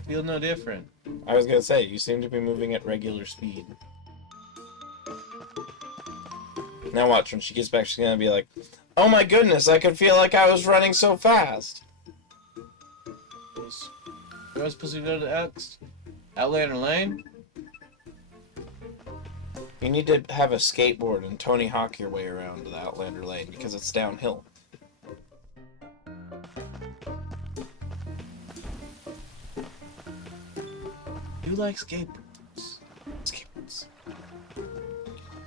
I feel no different. I was gonna say, you seem to be moving at regular speed. Now watch, when she gets back, she's gonna be like, "Oh my goodness, I could feel like I was running so fast." Where was supposed to go next? Outlander Lane? You need to have a skateboard and Tony Hawk your way around the Outlander Lane because it's downhill. You like skateboards? Skateboards.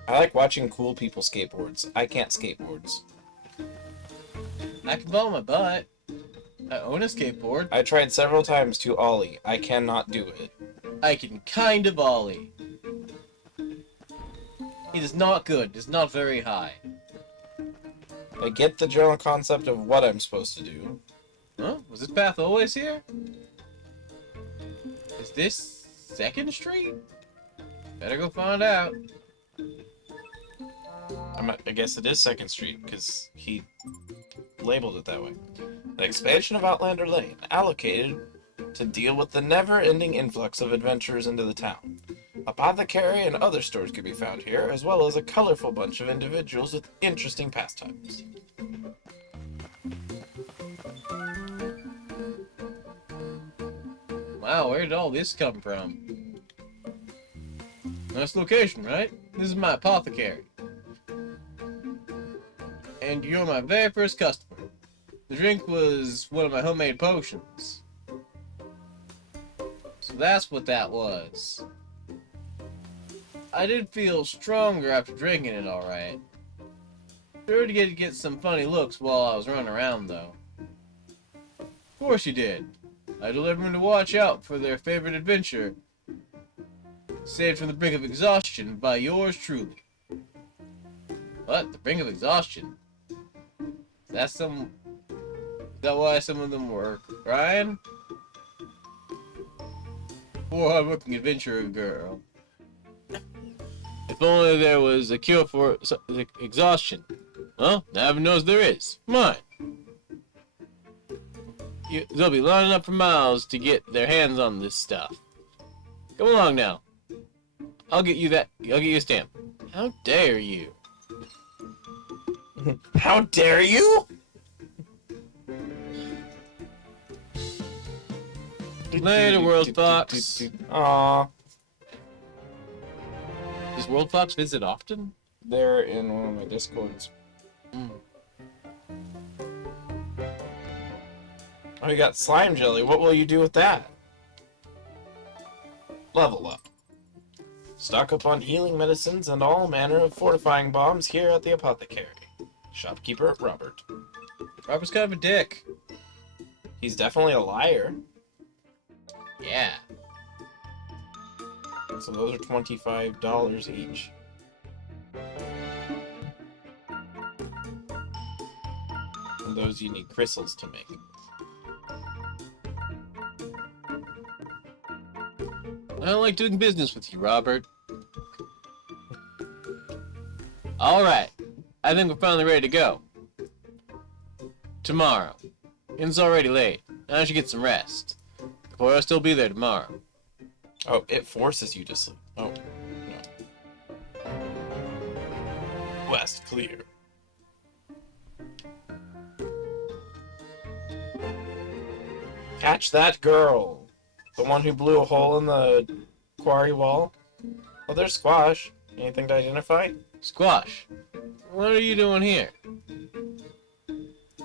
I like watching cool people skateboards. I can't skateboards. I can ball my butt. I own a skateboard. I tried several times to ollie. I cannot do it. I can kind of ollie. It is not good. It is not very high. I get the general concept of what I'm supposed to do. Huh? Was this path always here? Is this 2nd Street? Better go find out. I guess it is 2nd Street, because he labeled it that way. An expansion of Outlander Lane, allocated to deal with the never-ending influx of adventurers into the town. Apothecary and other stores can be found here, as well as a colorful bunch of individuals with interesting pastimes. Wow, where did all this come from? Nice location, right? This is my apothecary. And you're my very first customer. The drink was one of my homemade potions. So that's what that was. I did feel stronger after drinking it, alright. Sure to get some funny looks while I was running around, though. Of course you did. I told everyone to watch out for their favorite adventure, saved from the brink of exhaustion by yours truly. What? The brink of exhaustion? Is that why some of them were crying? Poor hard-working adventurer girl. If only there was a cure for exhaustion. Well, now everyone knows there is. Come on. They'll be lining up for miles to get their hands on this stuff. Come along now. I'll get you a stamp. How dare you? How dare you? Later, World Fox. Aww. Does World Fox visit often? They're in one of my Discords. Oh, you got slime jelly. What will you do with that? Level up. Stock up on healing medicines and all manner of fortifying bombs here at the apothecary. Shopkeeper Robert. Robert's kind of a dick. He's definitely a liar. Yeah. So those are $25 each. And those you need crystals to make. I don't like doing business with you, Robert. Alright. I think we're finally ready to go. Tomorrow. It's already late. I should get some rest. Or I'll still be there tomorrow. Oh, it forces you to sleep. Oh, no. West clear. Catch that girl. The one who blew a hole in the quarry wall. Oh, there's Squash. Anything to identify? Squash, what are you doing here?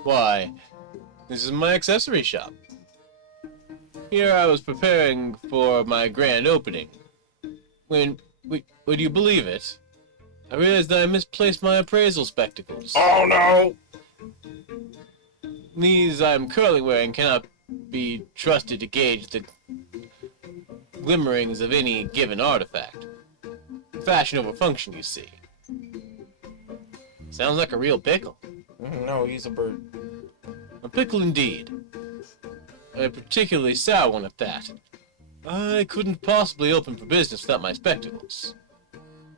Why, this is my accessory shop. Here I was preparing for my grand opening. Would you believe it? I realized that I misplaced my appraisal spectacles. Oh no! These I'm currently wearing cannot be trusted to gauge the glimmerings of any given artifact. Fashion over function, you see. Sounds like a real pickle. No, he's a bird. A pickle indeed. A particularly sour one at that. I couldn't possibly open for business without my spectacles.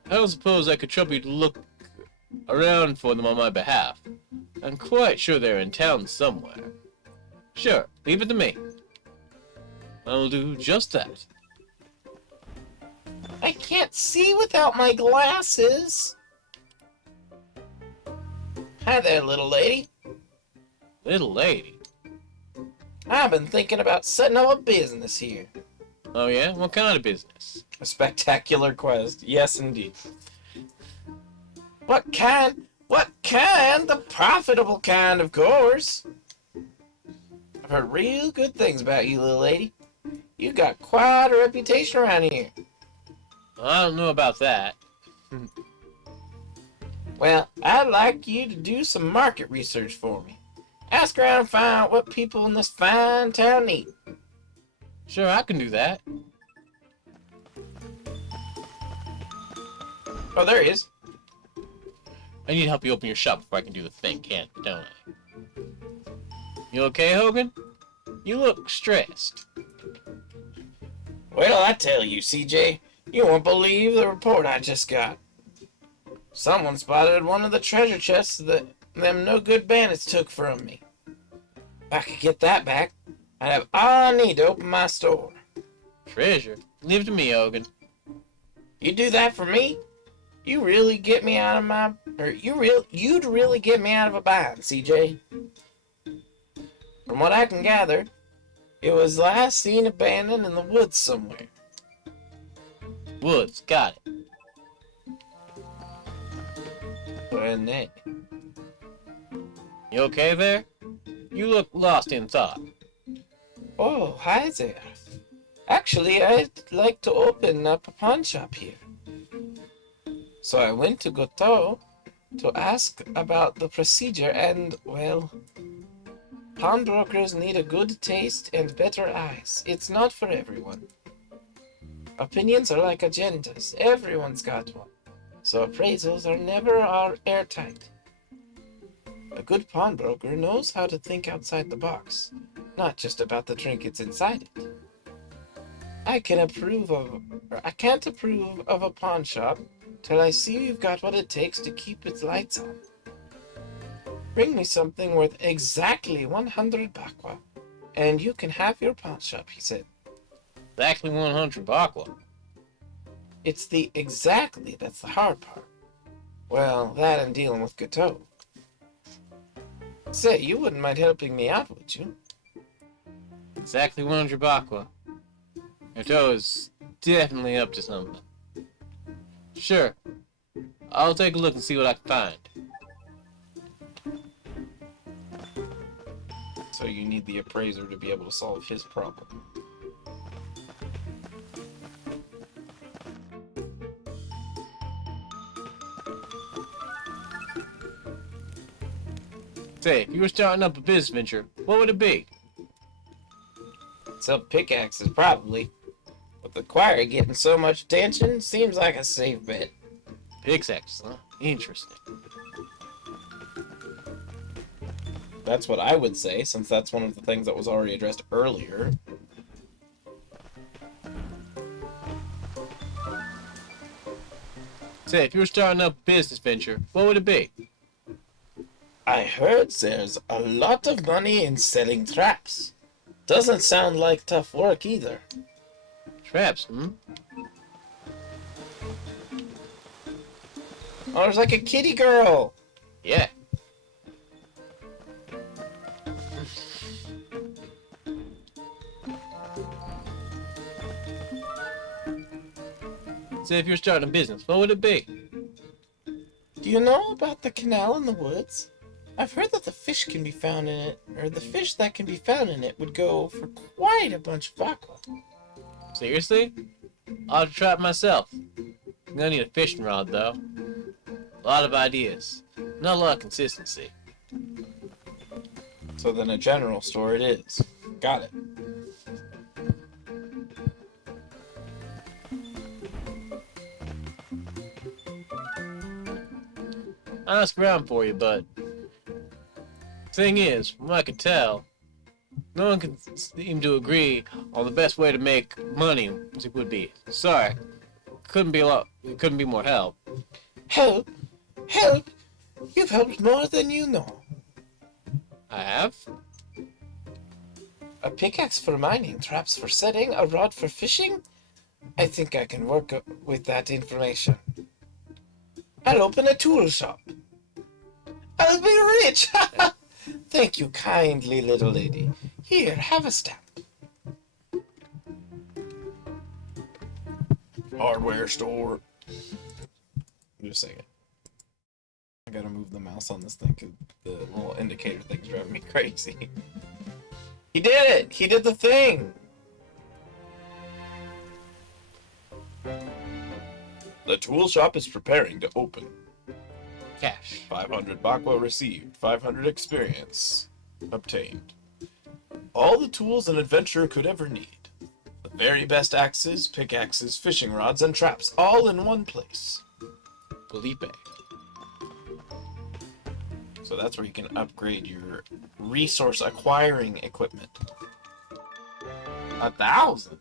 I don't suppose I could trouble you to look around for them on my behalf. I'm quite sure they're in town somewhere. Sure, leave it to me. I'll do just that. I can't see without my glasses. Hi there, little lady. Little lady. I've been thinking about setting up a business here. Oh yeah? What kind of business? A spectacular quest. Yes, indeed. What kind? What kind? The profitable kind, of course. I've heard real good things about you, little lady. You got quite a reputation around here. I don't know about that. Well, I'd like you to do some market research for me. Ask around and find out what people in this fine town need. Sure, I can do that. Oh, there he is. I need to help you open your shop before I can do the thing, don't I? You okay, Hogan? You look stressed. Wait till I tell you, CJ. You won't believe the report I just got. Someone spotted one of the treasure chests that them no-good bandits took from me. If I could get that back, I'd have all I need to open my store. Treasure? Leave it to me, Hogan. You do that for me? You'd really get me out of a bind, CJ. From what I can gather, it was last seen abandoned in the woods somewhere. Woods, got it. Renee. You okay there? You look lost in thought. Oh, hi there. Actually, I'd like to open up a pawn shop here. So I went to Goto to ask about the procedure and, well, pawnbrokers need a good taste and better eyes. It's not for everyone. Opinions are like agendas. Everyone's got one. So appraisals are never airtight. A good pawnbroker knows how to think outside the box, not just about the trinkets inside it. I can't approve of a pawn shop till I see you've got what it takes to keep its lights on. Bring me something worth exactly 100 bakwa, and you can have your pawn shop, he said. Exactly 100 bakwa. It's the exactly that's the hard part. Well, that and dealing with Gateau. Say, you wouldn't mind helping me out, would you? Exactly 100 bakwa. Gateau is definitely up to something. Sure. I'll take a look and see what I can find. So you need the appraiser to be able to solve his problem. Say, if you were starting up a business venture, what would it be? Sell pickaxes, probably. With the choir getting so much attention, seems like a safe bet. Pickaxes, huh? Interesting. That's what I would say, since that's one of the things that was already addressed earlier. Say, if you were starting up a business venture, what would it be? I heard there's a lot of money in selling traps. Doesn't sound like tough work either. Traps, hmm? Oh, there's like a kitty girl. Yeah. Say, if you're starting a business, what would it be? Do you know about the canal in the woods? I've heard that the fish can be found in it, or the fish that can be found in it would go for quite a bunch of aqua. Seriously? I'll try it myself. I'm gonna need a fishing rod, though. A lot of ideas. Not a lot of consistency. So then a general store it is. Got it. I'll ask around for you, but thing is, from what I can tell, no one can seem to agree on the best way to make money as it would be. Sorry, couldn't be more help. Help? Help? You've helped more than you know. I have? A pickaxe for mining, traps for setting, a rod for fishing? I think I can work with that information. I'll open a tool shop. I'll be rich! Thank you kindly, little lady. Here, have a stamp. Hardware store. Just a second. I gotta move the mouse on this thing because the little indicator thing's driving me crazy. He did it! He did the thing! The tool shop is preparing to open. Cash. 500 Bakwa received. 500 experience obtained. All the tools an adventurer could ever need. The very best axes, pickaxes, fishing rods, and traps, all in one place. Felipe. So that's where you can upgrade your resource acquiring equipment. 1,000?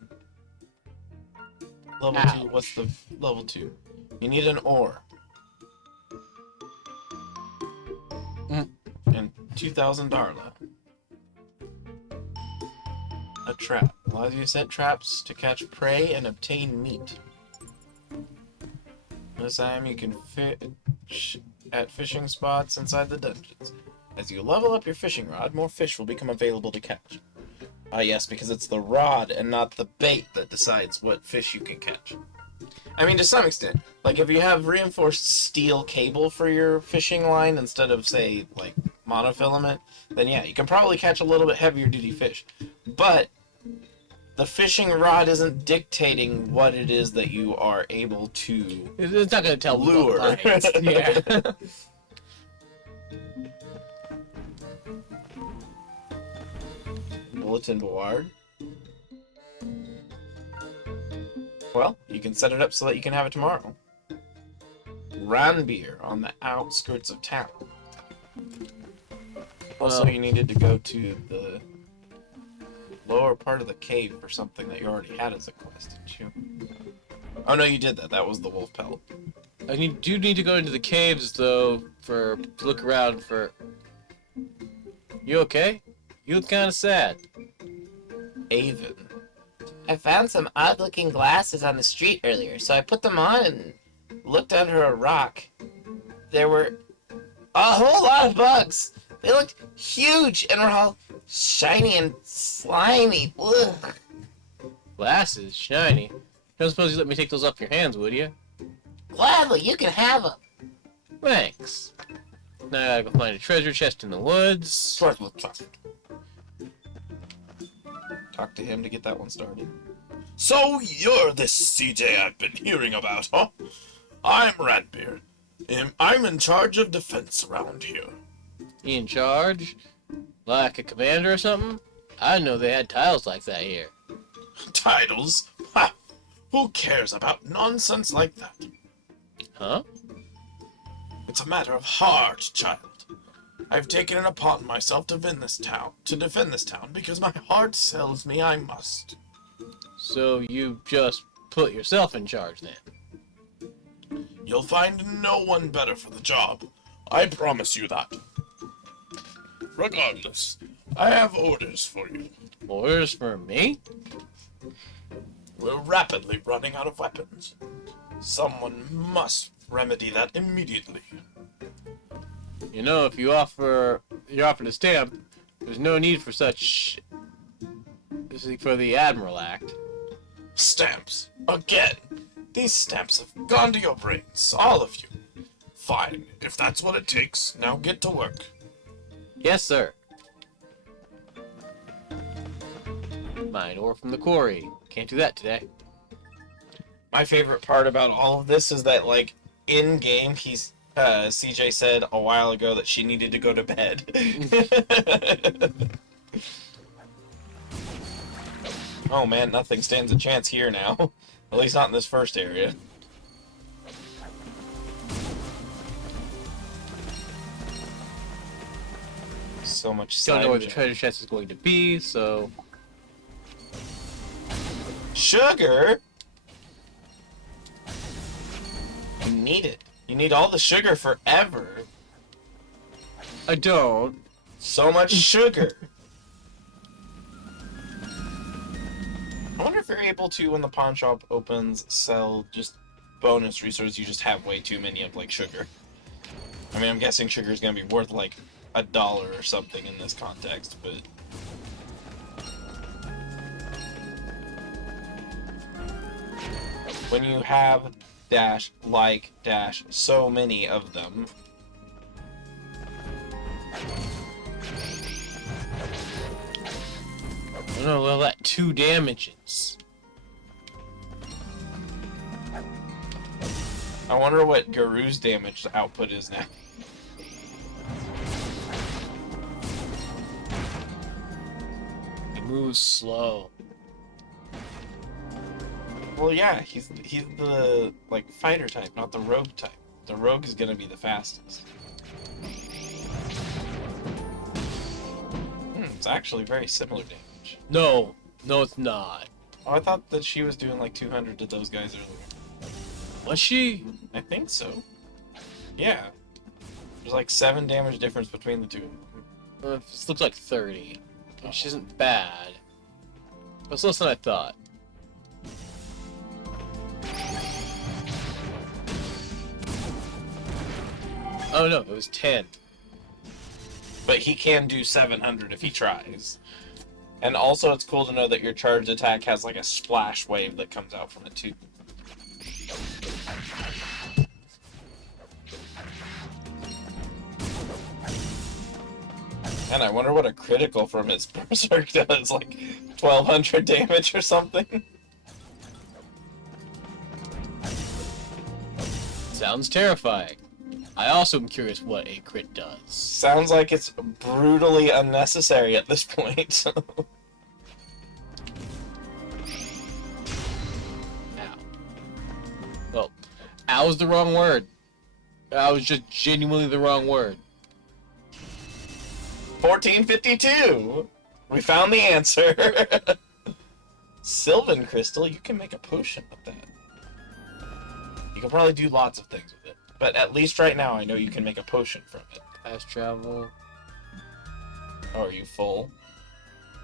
Level 2, what's the level 2? You need an ore. And 2,000 Darla. A trap. Allows you to set traps to catch prey and obtain meat. This time you can fish at fishing spots inside the dungeons. As you level up your fishing rod, more fish will become available to catch. Ah yes, because it's the rod and not the bait that decides what fish you can catch. I mean, to some extent. Like, if you have reinforced steel cable for your fishing line instead of, say, like, monofilament, then yeah, you can probably catch a little bit heavier duty fish. But the fishing rod isn't dictating what it is that you are able to It's not going to tell lure. Yeah. Bulletin board. Well, you can set it up so that you can have it tomorrow. Ranbeer on the outskirts of town. Also, you needed to go to the lower part of the cave for something that you already had as a quest, didn't you? Oh no, you did that. That was the wolf pelt. I do need to go into the caves, though, to look around for... You okay? You look kind of sad. Eiyuden. I found some odd-looking glasses on the street earlier, so I put them on and looked under a rock. There were a whole lot of bugs. They looked huge and were all shiny and slimy. Ugh. Glasses? Shiny? Don't suppose you let me take those off your hands, would you? Gladly, you can have them. Thanks. Now I gotta go find a treasure chest in the woods. Talk to him to get that one started. So you're the CJ I've been hearing about, huh? I'm Ranbeer. I'm in charge of defense around here. He in charge? Like a commander or something? I didn't know they had titles like that here. Titles? Ha! Who cares about nonsense like that? Huh? It's a matter of heart, child. I've taken it upon myself to defend this town because my heart tells me I must. So you just put yourself in charge then? You'll find no one better for the job. I promise you that. Regardless, I have orders for you. Orders for me? We're rapidly running out of weapons. Someone must remedy that immediately. You know, if you're offered a stamp, there's no need for such... This is for the Admiral Act. Stamps. Again. These stamps have gone to your brains, all of you. Fine, if that's what it takes, now get to work. Yes, sir. Mine ore from the quarry. Can't do that today. My favorite part about all of this is that, like, in-game, CJ said a while ago that she needed to go to bed. Oh man, nothing stands a chance here now. At least not in this first area. So much Don't know where the side- treasure chest is going to be, so... Sugar? You need it. You need all the sugar forever. I don't. So much sugar. I wonder if you're able to, when the pawn shop opens, sell just bonus resources. You just have way too many of, like, sugar. I mean, I'm guessing sugar is going to be worth, like, $1 or something in this context, but... when you have dash, like, dash, so many of them... I don't know, well, that 2 damages. I wonder what Garu's damage output is now. He moves slow. Well, yeah, he's the, like, fighter type, not the rogue type. The rogue is gonna be the fastest. It's actually very similar damage. No, it's not. Oh, I thought that she was doing like 200 to those guys earlier. Was she? I think so. Yeah. There's like 7 damage difference between the two. This looks like 30, which isn't bad. But it's less than I thought. Oh no, it was 10. But he can do 700 if he tries. And also it's cool to know that your charged attack has like a splash wave that comes out from it too. And I wonder what a critical from his berserk does, like 1200 damage or something. Sounds terrifying. I also am curious what a crit does. Sounds like it's brutally unnecessary at this point. Ow. Well, ow is the wrong word. Ow is just genuinely the wrong word. 1452! We found the answer! Sylvan Crystal, you can make a potion with that. You can probably do lots of things with it. But at least right now, I know you can make a potion from it. Fast travel. Oh, are you full?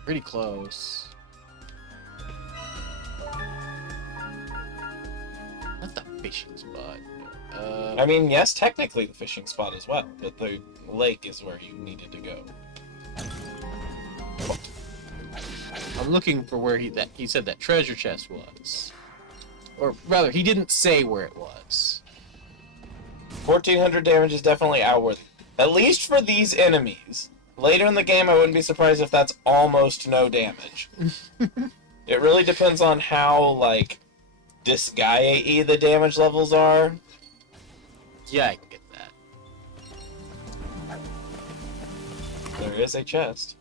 Pretty close. Not the fishing spot. I mean, yes, technically the fishing spot as well, but the lake is where you needed to go. I'm looking for where he said that treasure chest was. Or rather, he didn't say where it was. 1400 damage is definitely outworthy. At least for these enemies. Later in the game, I wouldn't be surprised if that's almost no damage. It really depends on how, like, disgaea-y the damage levels are. Yeah, I can get that. There is a chest.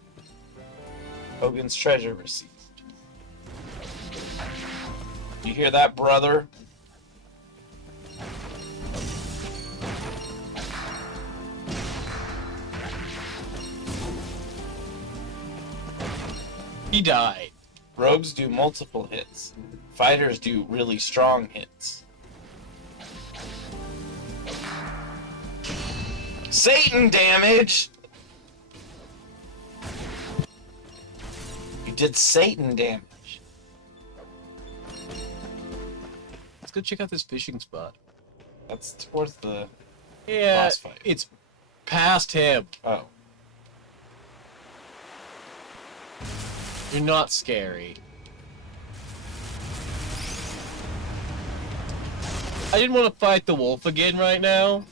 Hogan's treasure received. You hear that, brother? He died. Rogues do multiple hits. Fighters do really strong hits. Satan damage! You did Satan damage. Let's go check out this fishing spot. That's towards the Yeah, boss fight. it's past him. Oh. You're not scary. I didn't want to fight the wolf again right now.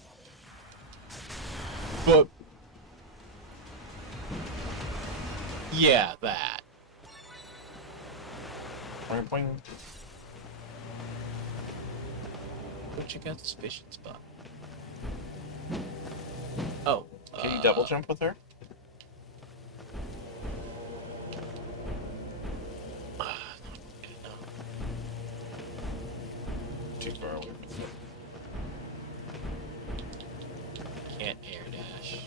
But... yeah, that. Boing, boing. Go check out this fishing spot. Oh. Can you double jump with her? Too far away from you. Can't air dash.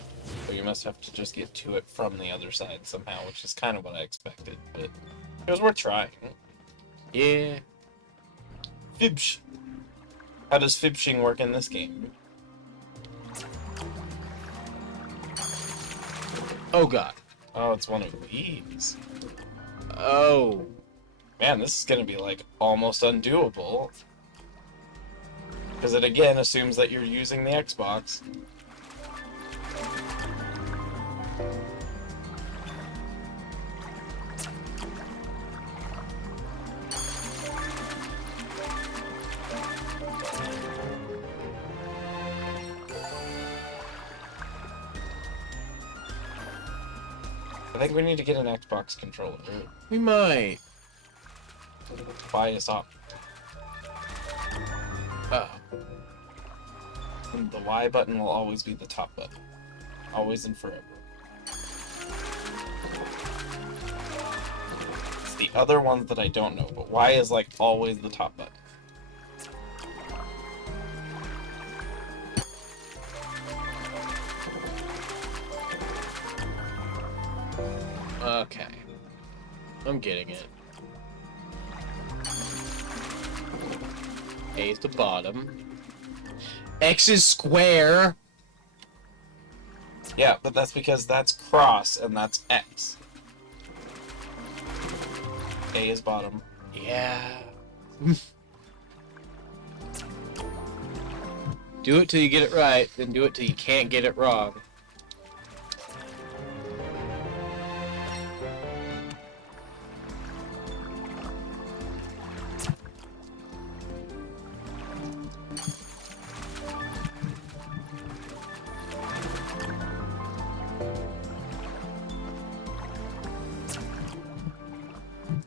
So you must have to just get to it from the other side somehow, which is kind of what I expected, but it was worth trying. Yeah. Fibsh. How does fibshing work in this game? Oh god. Oh, it's one of these. Oh. Man, this is gonna be like almost undoable. Because it again assumes that you're using the Xbox. I think we need to get an Xbox controller. We might. Buy us up. Oh. And the Y button will always be the top button. Always and forever. It's the other ones that I don't know, but Y is like always the top button. Okay. I'm getting it. A is the bottom. X is square. Yeah, but that's because that's cross and that's X. A is bottom. Yeah. Do it till you get it right, then do it till you can't get it wrong.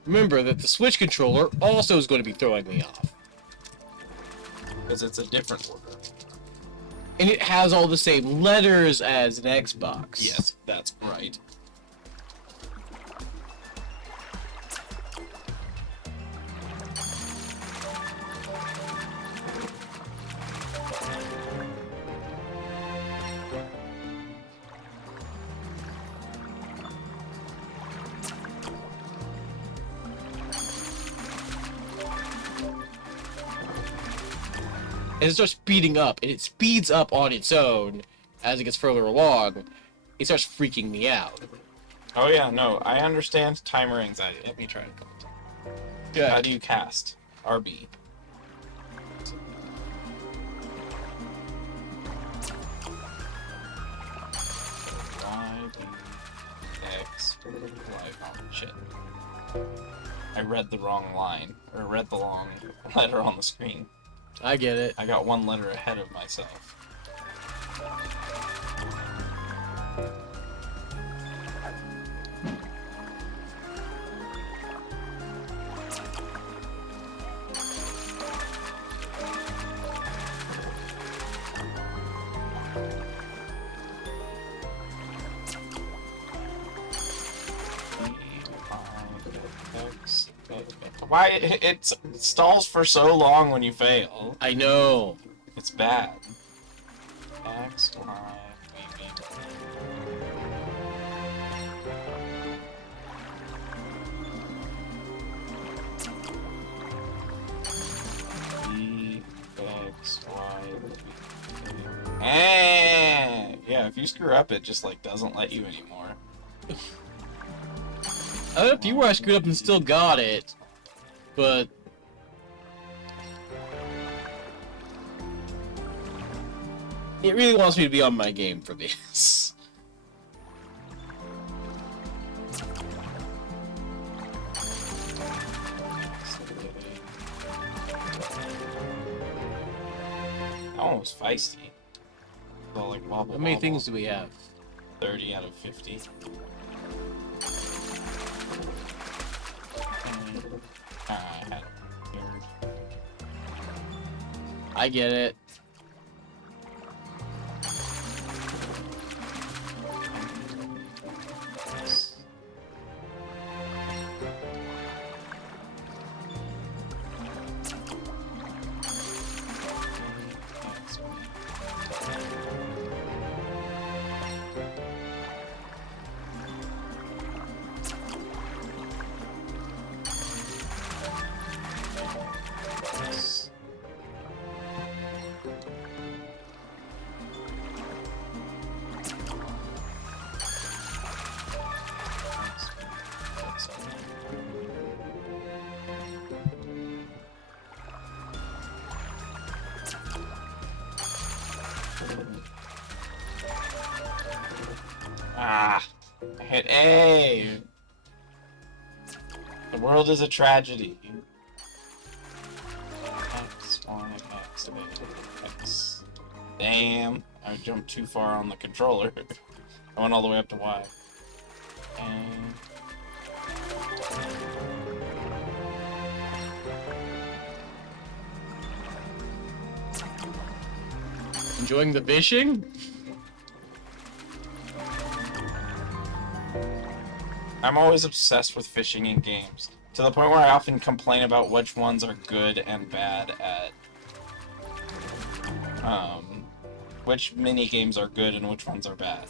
Remember that the Switch controller also is going to be throwing me off. Because it's a different order. And it has all the same letters as an Xbox. Yes, that's right. And it starts speeding up, and it speeds up on its own as it gets further along. It starts freaking me out. Oh yeah, no, I understand timer anxiety. Let me try it. How Yeah. do you cast? RB. Y, B, X, Y. Oh, shit. I read the wrong line, or read the wrong letter on the screen. I get it. I got one letter ahead of myself. Why it stalls for so long when you fail? I know. It's bad. X, Y, B, B, X, Y, B. Yeah, if you screw up, it just like doesn't let you anymore. I don't know if you were I screwed up and still got it, but it really wants me to be on my game for this. That one was feisty. So, like, wobble, How many wobble. things do we have? 30 out of 50. I had weird. I get it. Hit A! The world is a tragedy. X, Y, X, X. Damn. I jumped too far on the controller. I went all the way up to Y. And... Enjoying the fishing? I'm always obsessed with fishing in games, to the point where I often complain about which ones are good and bad at, which mini games are good and which ones are bad.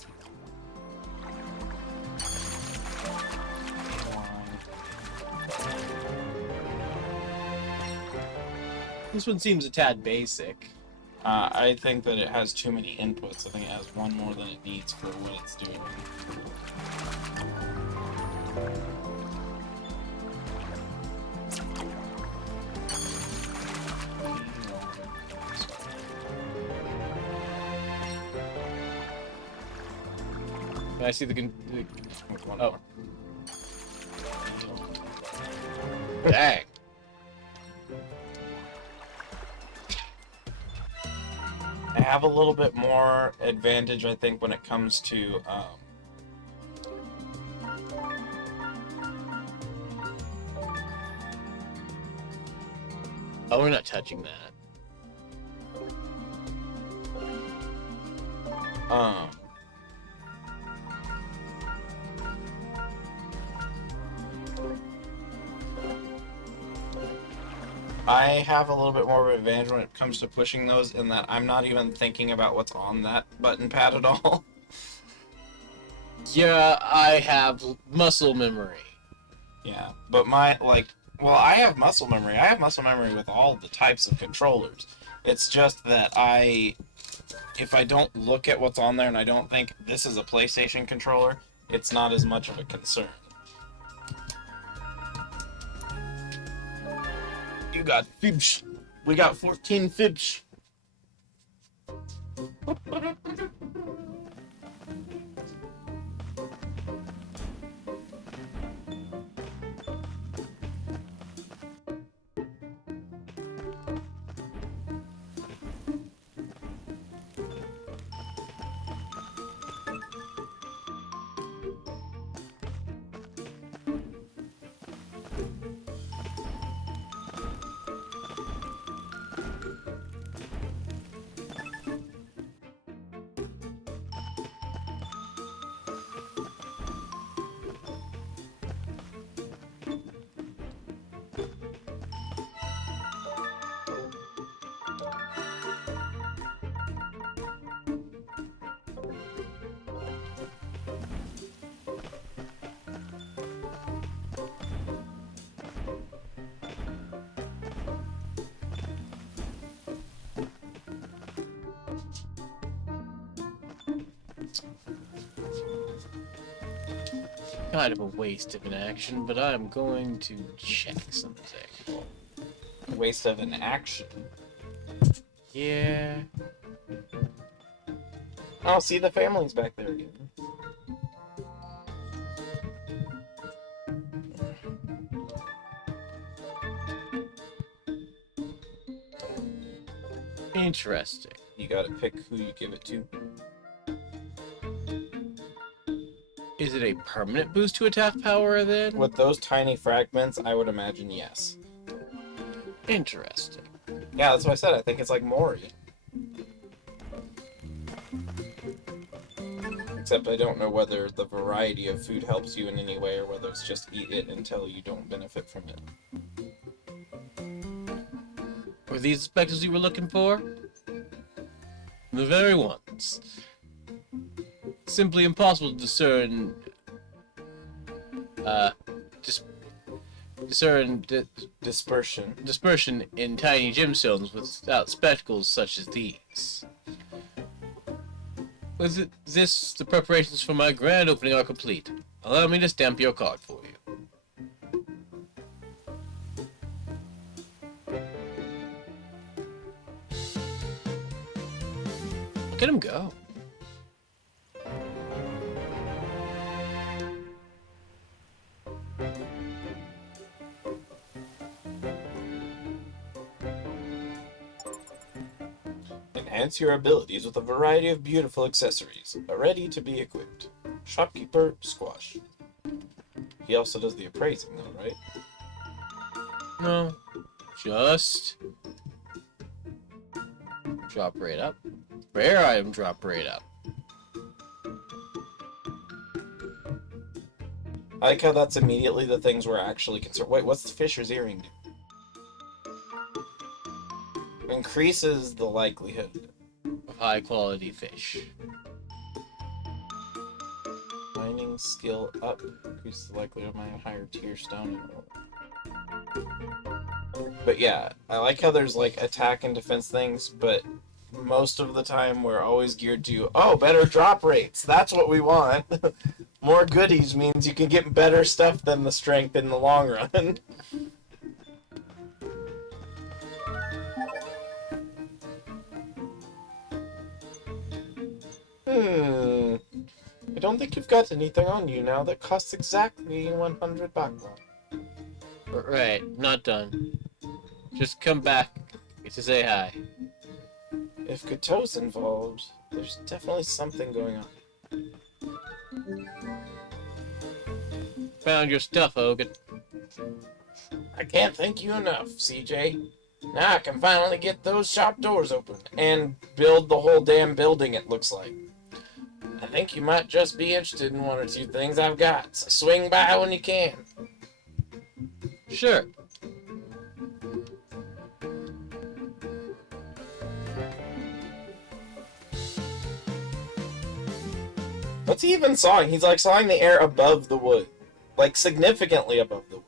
This one seems a tad basic. I think that it has too many inputs. I think it has one more than it needs for what it's doing. Can I see the One oh. more. Dang. I have a little bit more advantage, I think, when it comes to, Oh, we're not touching that. I have a little bit more of an advantage when it comes to pushing those in that I'm not even thinking about what's on that button pad at all. Yeah, I have muscle memory. Yeah, but my, well, I have muscle memory. I have muscle memory with all the types of controllers. It's just that if I don't look at what's on there and I don't think this is a PlayStation controller, it's not as much of a concern. You got fibs. We got 14 fibs. Kind of a waste of an action, but I'm going to check something. Waste of an action. Yeah. Oh, see, the family's back there again. Interesting. You gotta pick who you give it to. Is it a permanent boost to attack power then? With those tiny fragments, I would imagine yes. Interesting. Yeah, that's what I said. I think it's like Mori. Except I don't know whether the variety of food helps you in any way or whether it's just eat it until you don't benefit from it. Were these the specters you were looking for? The very ones. Simply impossible to discern. Dispersion. Dispersion in tiny gemstones without spectacles such as these. With this, the preparations for my grand opening are complete. Allow me to stamp your card for you. Look at him go. Enhance your abilities with a variety of beautiful accessories, ready to be equipped. Shopkeeper Squash. He also does the appraising, though, right? No. Just drop rate up. Rare item drop rate up. I like how that's immediately the things we're actually concerned. Wait, what's the Fisher's Earring do? Increases the likelihood Of high quality fish. Mining skill up. Increases the likelihood of my higher tier stone. But yeah, I like how there's like attack and defense things, but most of the time we're always geared to, oh, better drop rates. That's what we want. More goodies means you can get better stuff than the strength in the long run. I don't think you've got anything on you now that costs exactly 100 bakwa. Right, not done. Just come back to say hi. If Gateau's involved, there's definitely something going on. Found your stuff, Hogan. I can't thank you enough, CJ. Now I can finally get those shop doors open and build the whole damn building, it looks like. I think you might just be interested in one or two things I've got, so swing by when you can. Sure. What's he even sawing? He's like sawing the air above the wood. Like significantly above the wood.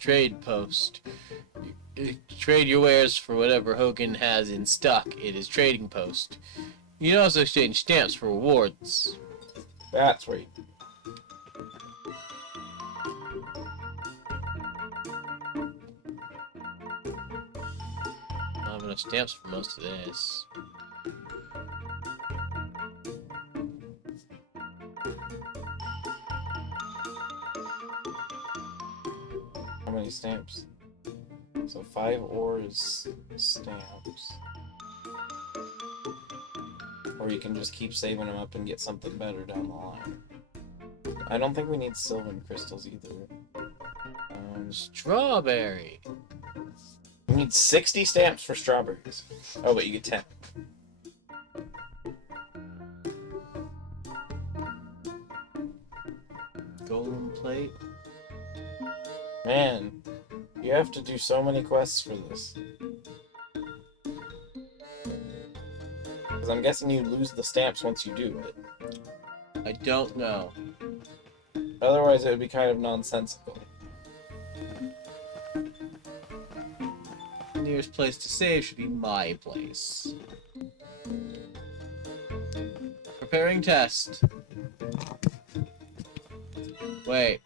Trade post. Trade your wares for whatever Hogan has in stock. It is trading post. You can also exchange stamps for rewards. That's where you... I don't have enough stamps for most of this. How many stamps? So 5 ores stamps. Or you can just keep saving them up and get something better down the line. I don't think we need Sylvan crystals either. Strawberry. We need 60 stamps for strawberries. Oh, but you get 10. Golden plate. Man, you have to do so many quests for this. Because I'm guessing you lose the stamps once you do it. I don't know. Otherwise, it would be kind of nonsensical. Nearest place to save should be my place. Preparing test. Wait.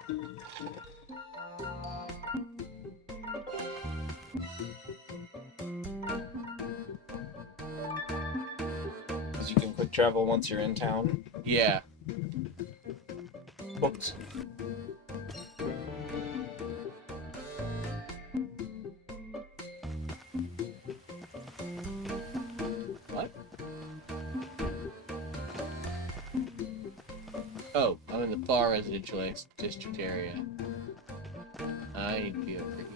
Because you can quick travel once you're in town. Yeah. Books. What? Oh, I'm in the far residential district area. I need to be over here.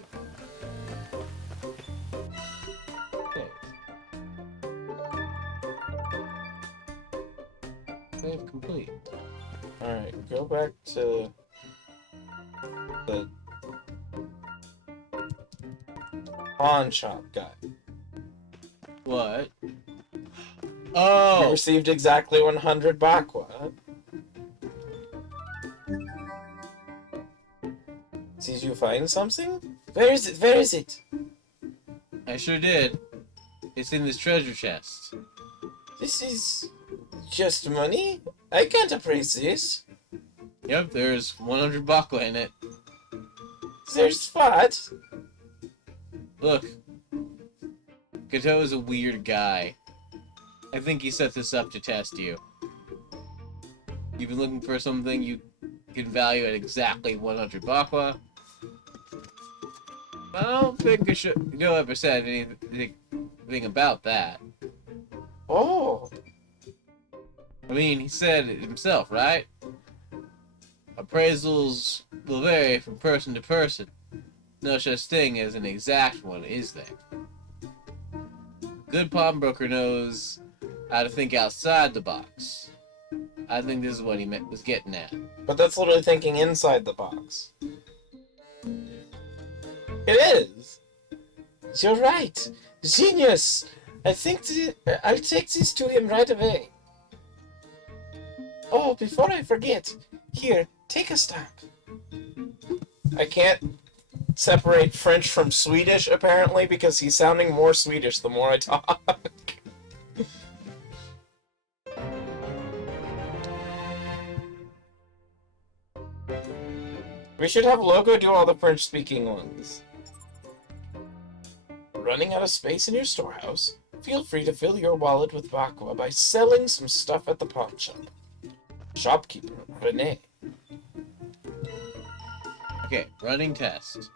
Okay. Save complete. Alright, go back to the pawn shop guy. What? You Oh! received exactly 100 bakwa. Did you find something? Where is it? Where is it? I sure did. It's in this treasure chest. This is just money? I can't appraise this. Yep, there's 100 bakwa in it. There's what? Look. Gateau is a weird guy. I think he set this up to test you. You've been looking for something you can value at exactly 100 bakwa. I don't think Go ever said anything about that. Oh, I mean, he said it himself, right? Appraisals will vary from person to person. No such thing as an exact one, is there? A good pawnbroker knows how to think outside the box. I think this is what he was getting at. but that's literally thinking inside the box. It is. You're right. Genius. I'll take this to him right away. Oh, before I forget, here, take a stamp. I can't separate French from Swedish, apparently, because he's sounding more Swedish the more I talk. We should have Logo do all the French-speaking ones. Running out of space in your storehouse? Feel free to fill your wallet with Bakwa by selling some stuff at the pawn shop. Shopkeeper, Rene. Okay, running test.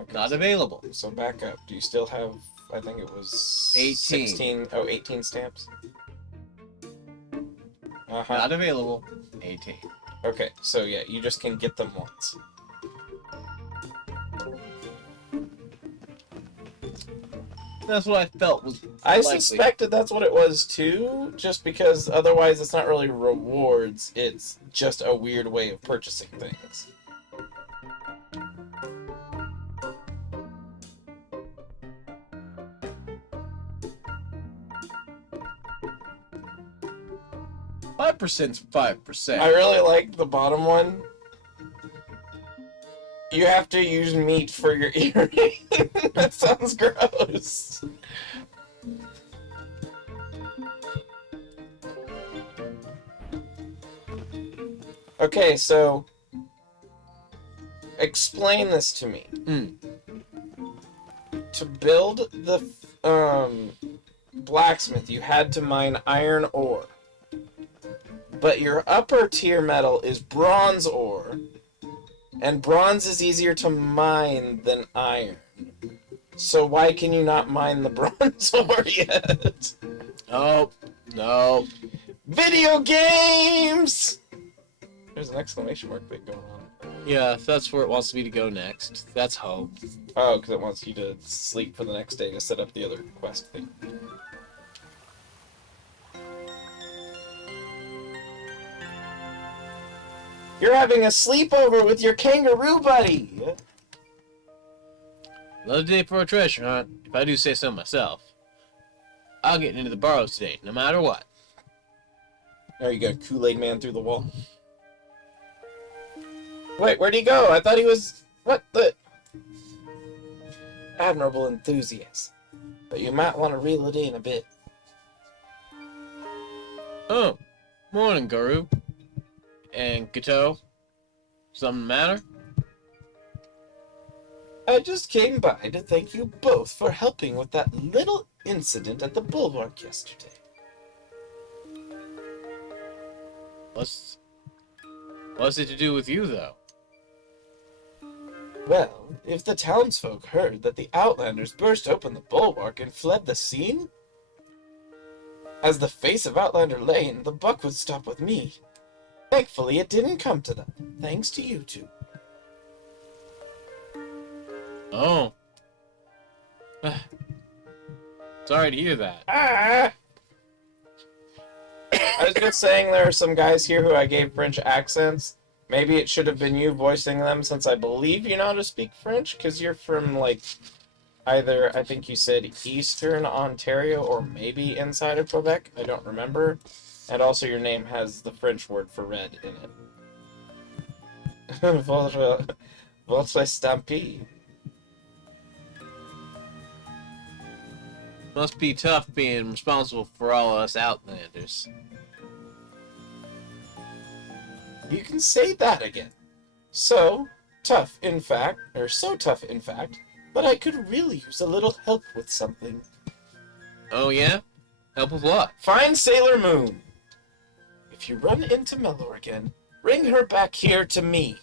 Okay, Not available. so back up. Do you still have, I think it was 18. 16, 18 stamps? Uh-huh. Not available. 18. Okay, so yeah, you just can get them once. That's what I felt was I likely. suspected that's what it was too, just because otherwise it's not really rewards, it's just a weird way of purchasing things. Five percent's 5%. I really like the bottom one. You have to use meat for your earring. That sounds gross. Okay, so explain this to me. To build the blacksmith, you had to mine iron ore. But your upper tier metal is bronze ore, and bronze is easier to mine than iron. So why can you not mine the bronze ore yet? Oh, no. Video games! There's an exclamation mark thing going on. Yeah, that's where it wants me to go next. That's hope. Oh, because it wants you to sleep for the next day to set up the other quest thing. You're having a sleepover with your kangaroo buddy! Another day for a treasure hunt, if I do say so myself. I'll get into the burrows today, no matter what. Oh, you got Kool-Aid Man through the wall. Wait, where'd he go? I thought he was... What the... Admirable enthusiast. But you might want to reel it in a bit. Oh, morning, Guru. And Kato. Something the matter? I just came by to thank you both for helping with that little incident at the bulwark yesterday. What's it to do with you, though? Well, if the townsfolk heard that the Outlanders burst open the bulwark and fled the scene, as the face of Outlander Lane, the buck would stop with me. Thankfully, it didn't come to that, thanks to you two. Oh. Sorry to hear that. Ah! I was just saying there are some guys here who I gave French accents. Maybe it should have been you voicing them, since I believe you know how to speak French, because you're from, like, either, I think you said Eastern Ontario, or maybe inside of Quebec. I don't remember. And also your name has the French word for red in it. Votre stampede. Must be tough being responsible for all us Outlanders. You can say that again. So tough, in fact, that I could really use a little help with something. Oh, yeah? Help with what? Find Sailor Moon. If you run into Mellor again, bring her back here to me.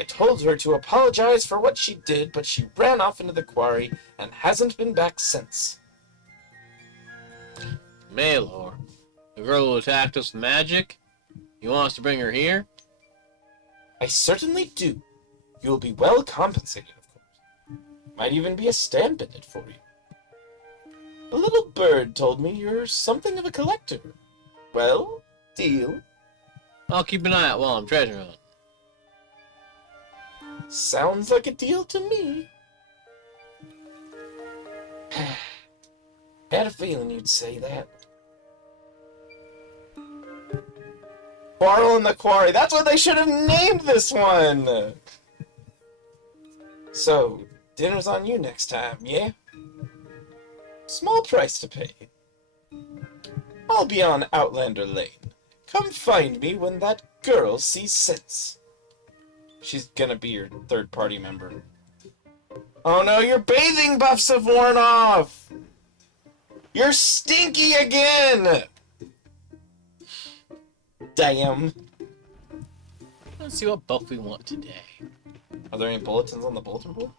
I told her to apologize for what she did, but she ran off into the quarry and hasn't been back since. Malor, the girl who attacked us with magic? You want us to bring her here? I certainly do. You'll be well compensated, of course. Might even be a stamp in it for you. A little bird told me you're something of a collector. Well, deal? I'll keep an eye out while I'm treasure hunting. Sounds like a deal to me. Had a feeling you'd say that. Quarrel in the Quarry. That's what they should have named this one! So, dinner's on you next time, yeah? Small price to pay. I'll be on Outlander Lane. Come find me when that girl sees sense. She's gonna be your third-party member. Oh no, your bathing buffs have worn off! You're stinky again! Damn. Let's see what buff we want today. Are there any bulletins on the bulletin board?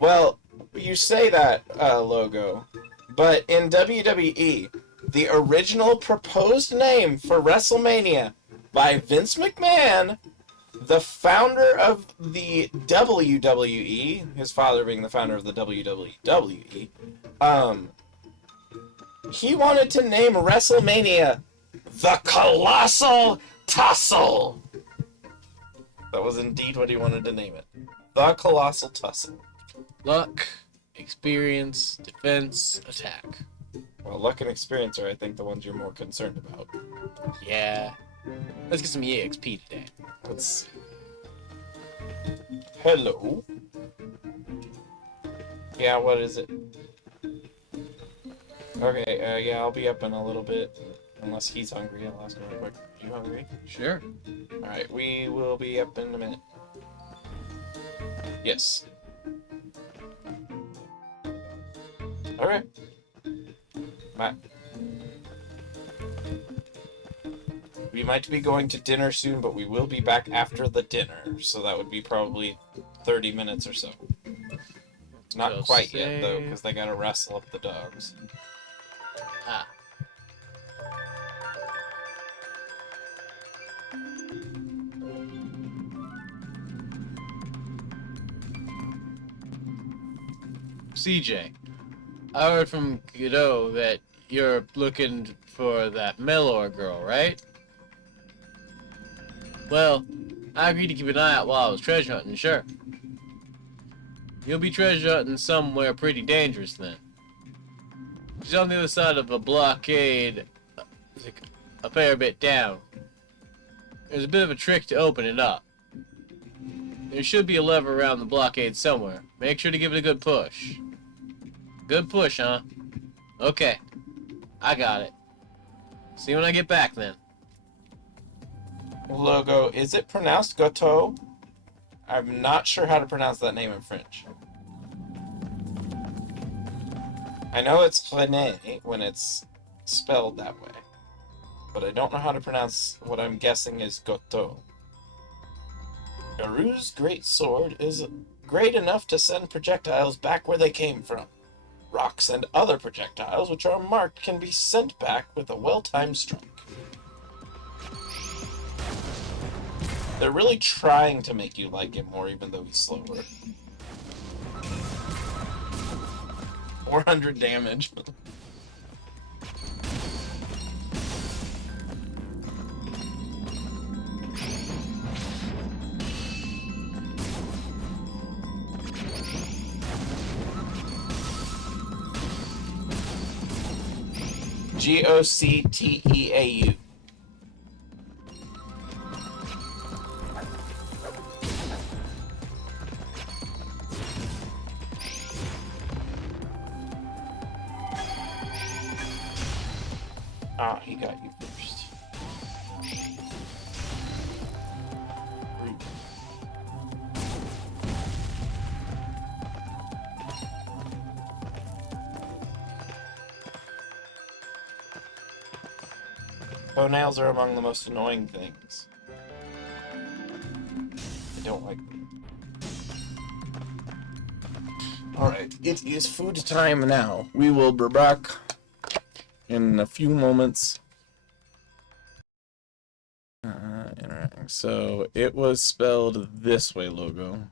Well, you say that, Logo, but in WWE, the original proposed name for WrestleMania by Vince McMahon, the founder of the WWE, his father being the founder of the WWE, he wanted to name WrestleMania the Colossal Tussle. That was indeed what he wanted to name it. The Colossal Tussle. Luck, experience, defense, attack. Well, luck and experience are, I think, the ones you're more concerned about. Yeah. Let's get some EXP today. Let's see. Hello? Yeah, what is it? Okay, yeah, I'll be up in a little bit. Unless he's hungry, I'll ask him real quick. You hungry? Sure. Alright, we will be up in a minute. Yes. Alright. Matt. We might be going to dinner soon, but we will be back after the dinner. So that would be probably 30 minutes or so. Not Just quite yet, though, because they gotta wrestle up the dogs. Ah. CJ, I heard from Godot that you're looking for that Melor girl, right? Well, I agreed to keep an eye out while I was treasure hunting, sure. You'll be treasure hunting somewhere pretty dangerous then. She's on the other side of a blockade, like a fair bit down. There's a bit of a trick to open it up. There should be a lever around the blockade somewhere. Make sure to give it a good push. Good push, huh? Okay. I got it. See you when I get back then. Logo, is it pronounced Goto? I'm not sure how to pronounce that name in French. I know it's René when it's spelled that way, but I don't know how to pronounce what I'm guessing is Goto. Garu's great sword is great enough to send projectiles back where they came from. Rocks and other projectiles which are marked can be sent back with a well-timed strike. They're really trying to make you like it more, even though he's slower. 400 damage. Gocteau. Ah, he got you first. Rude. Toenails are among the most annoying things. I don't like them. Alright, it is food time now. We will be back in a few moments. So it was spelled this way, logo.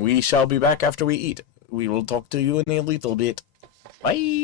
We shall be back after we eat. We will talk to you in a little bit. Bye!